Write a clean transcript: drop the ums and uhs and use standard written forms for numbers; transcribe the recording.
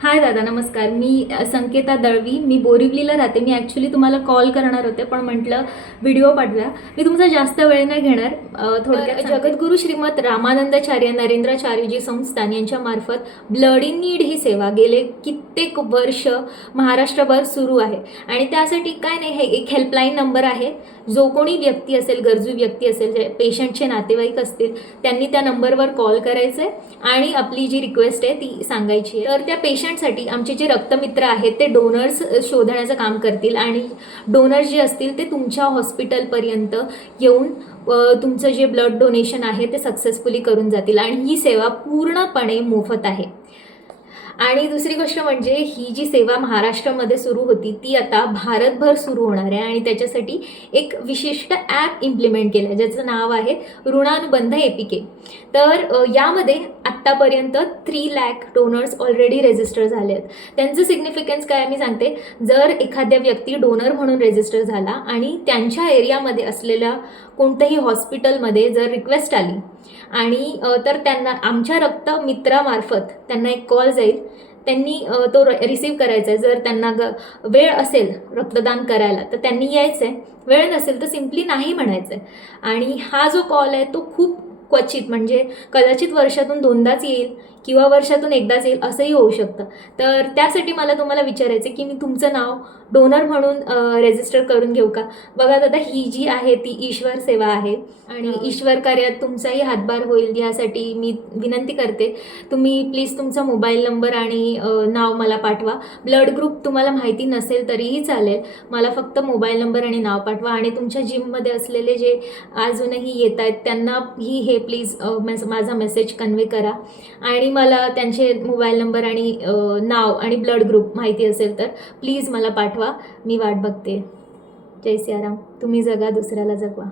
हाय दादा, नमस्कार. मी संकेता दळवी. मी बोरिवलीला राहते. मी ॲक्च्युली तुम्हाला कॉल करणार होते, पण म्हटलं व्हिडिओ पाठवूया. मी तुमचा जास्त वेळ नाही घेणार. थोडक्यात जगद्गुरू श्रीमद रामानंदाचार्य नरेंद्राचार्यजी संस्थान यांच्यामार्फत ब्लड इन नीड ही सेवा गेले कित्येक वर्ष महाराष्ट्रभर सुरू आहे. आणि त्यासाठी काय नाही, हे एक हेल्पलाईन नंबर आहे. जो कोणी व्यक्ती असेल, गरजू व्यक्ती असेल, जे पेशंटचे नातेवाईक असतील, त्यांनी त्या नंबरवर कॉल करायचं आहे आणि आपली जी रिक्वेस्ट आहे ती सांगायची आहे. तर त्या पेशंटसाठी आमचे जे रक्तमित्र आहेत ते डोनर्स शोधण्याचं काम करतील आणि डोनर्स जे असतील ते तुमच्या हॉस्पिटलपर्यंत येऊन तुमचं जे ब्लड डोनेशन आहे ते सक्सेसफुली करून जातील. आणि ही सेवा पूर्णपणे मोफत आहे. आणि दुसरी गोष्ट म्हणजे ही जी सेवा महाराष्ट्रामध्ये सुरू होती ती आता भारतभर सुरू होणार आहे. आणि त्याच्यासाठी एक विशिष्ट ॲप इम्प्लिमेंट केलं आहे ज्याचं नाव आहे ऋणानुबंध APK. तर यामध्ये आत्तापर्यंत 3 लाख डोनर्स ऑलरेडी रजिस्टर झाले आहेत. त्यांचं सिग्निफिकन्स काय मी सांगते. जर एखाद्या व्यक्ती डोनर म्हणून रजिस्टर झाला आणि त्यांच्या एरियामध्ये असलेल्या कोणत्याही हॉस्पिटलमध्ये जर रिक्वेस्ट आली आणि तर त्यांना आमच्या रक्तमित्रामार्फत त्यांना एक कॉल जाईल. त्यांनी तो रिसीव करायचा आहे. जर त्यांना वेळ असेल रक्तदान करायला तर त्यांनी यायचं आहे. वेळ नसेल तर सिम्पली नाही म्हणायचं आहे. आणि हा जो कॉल आहे तो खूप क्वचित, म्हणजे कदाचित वर्षातून 2दाच येईल किंवा वर्षातून एकदाच येईल, असंही होऊ शकतं. तर त्यासाठी मला तुम्हाला विचारायचं आहे की मी तुमचं नाव डोनर म्हणून रजिस्टर करून घेऊ का? बघा दादा, ही जी आहे ती ईश्वर सेवा आहे आणि ईश्वर कार्यात तुमचाही हातभार होईल यासाठी मी विनंती करते. तुम्ही प्लीज तुमचा मोबाईल नंबर आणि नाव मला पाठवा. ब्लड ग्रुप तुम्हाला माहिती नसेल तरीही चालेल. मला फक्त मोबाईल नंबर आणि नाव पाठवा. आणि तुमच्या जिममध्ये असलेले जे अजूनही येत आहेत त्यांनाही हे प्लीज माझा मेसेज कन्वे करा. आणि मला त्यांचे मोबाईल नंबर आणि नाव आणि ब्लड ग्रुप माहिती असेल तर प्लीज मला पाठवा. मी वाट बघते. जय सियाराम. तुम्ही जगा, दुसऱ्याला जगवा.